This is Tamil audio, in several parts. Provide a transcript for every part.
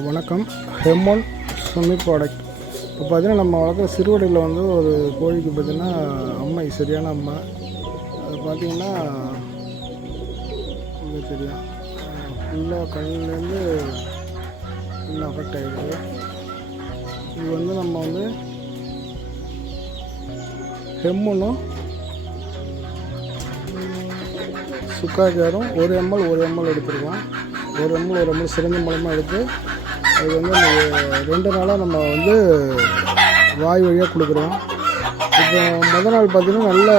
வணக்கம். ஹெமோன் சுமி ப்ராடக்ட் இப்போ பார்த்தீங்கன்னா நம்ம வளர்க்குற சிறுவடையில் வந்து ஒரு கோழிக்கு பார்த்திங்கன்னா அம்மை சரியான அம்மை. அது பார்த்தீங்கன்னா உங்களுக்கு தெரியும் ஃபுல்லாக கண்ணுலேருந்து ஃபுல்லாக அஃபெக்ட் ஆகிடுது இது வந்து நம்ம வந்து ஹெம்முனும் சுக்கா கேரும் ஒரு எம்எல் ஒரு எம்எல் எடுத்துருக்கலாம் ஒரு எம்எல் ஒரு எம்எல் சிறந்த மூலமாக எடுத்து அது வந்து ரெண்டு நாளாக நம்ம வந்து வாய் வழியாக கொடுக்குறோம். இப்போ மொதல் நாள் பார்த்திங்கன்னா நல்ல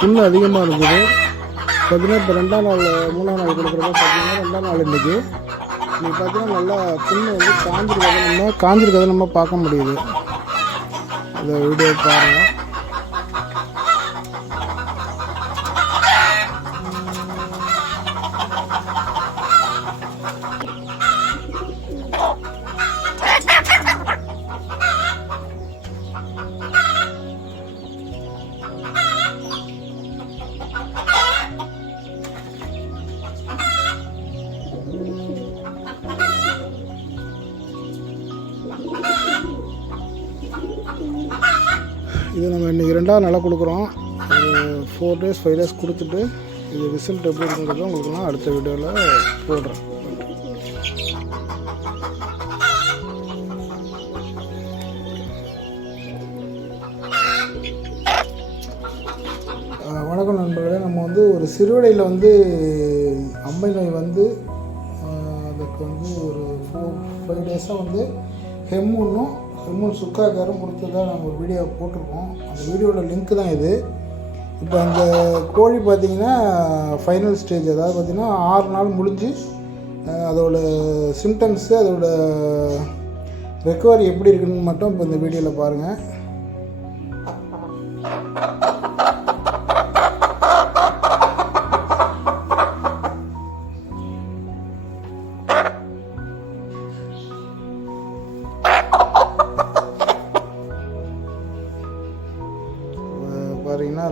புண்ணு அதிகமாக இருந்தது. பார்த்தீங்கன்னா இப்போ ரெண்டாம் நாள் மூணாம் நாள் கொடுக்குறப்ப பார்த்தீங்கன்னா ரெண்டாம் நாள் இன்றைக்கி இன்னைக்கு பார்த்தீங்கன்னா நல்லா புண்ணு வந்து காஞ்சிருக்கதை நம்ம காஞ்சிருக்கதை நம்ம பார்க்க முடியுது. அந்த வீடியோ பாருங்கள் இது நம்ம இன்றைக்கி ரெண்டாவது நாளாக கொடுக்குறோம். ஒரு ஃபோர் டேஸ் ஃபைவ் டேஸ் கொடுத்துட்டு இது ரிசல்ட் எப்படி இருக்குங்கிறத உங்களுக்கு நான் அடுத்த வீடியோவில் போடுறேன். வணக்கம் நண்பர்களே. நம்ம வந்து ஒரு சிறுவடையில் வந்து அம்மை நோய் வந்து அதுக்கு வந்து ஒரு ஃபோர் ஃபைவ் டேஸாக வந்து ஹெம்முன்னும் ஹெம்முன் சுக்காக்காரம் கொடுத்ததாக நாங்கள் நம்ம ஒரு வீடியோ போட்டிருக்கோம். அந்த வீடியோட லிங்க் தான் இது. இப்போ அந்த கோழி பார்த்தீங்கன்னா ஃபைனல் ஸ்டேஜ் அதாவது பார்த்தீங்கன்னா ஆறு நாள் முடிஞ்சு அதோடய அதோட சிம்டம்ஸு அதோட ரெக்கவரி எப்படி இருக்குன்னு மட்டும் இப்போ இந்த வீடியோவில் பாருங்கள்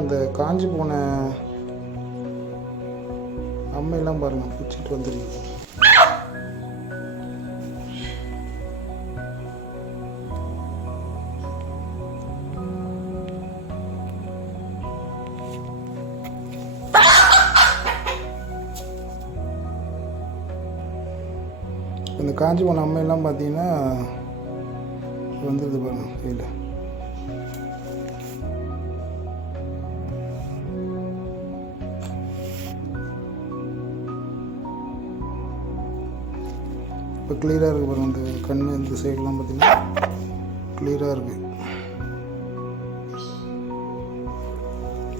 அந்த காஞ்சி போன அம்மையெல்லாம் பாருங்கள் பிடிச்சிட்டு வந்துருக்கு இந்த காஞ்சி போன அம்மையெல்லாம் பார்த்தீங்கன்னா வந்துடுது பாருங்க கையில் இப்போ கிளியராக இருக்குது பாருங்க அந்த கண் இந்த சைட்லாம் பார்த்தீங்கன்னா. கிளியராக இருக்குது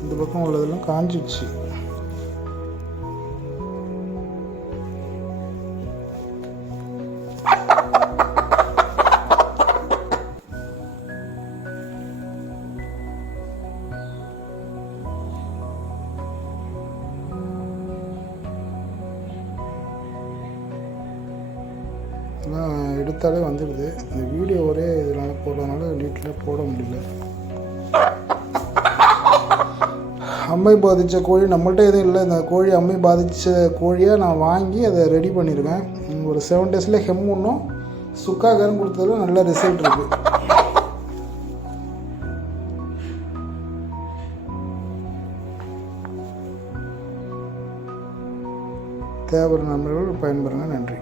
இந்த பக்கம் உள்ளதெல்லாம் காஞ்சிடுச்சு. எல்லாம் எடுத்தாலே வந்துடுது. இந்த வீடியோ ஒரே இதனால் போடுறதுனால நீட்டில் போட முடியல. அம்மை பாதித்த கோழி நம்மள்ட்ட எதுவும் இல்லை. இந்த கோழி அம்மை பாதித்த கோழியை நான் வாங்கி அதை ரெடி பண்ணியிருக்கேன் ஒரு செவன் டேஸில் ஹெம் ஒன்றும் சுக்காகரம் கொடுத்ததில் நல்ல ரிசல்ட் இருக்குது தேவையான நண்பர்கள் பயன்பெறுங்க. நன்றி.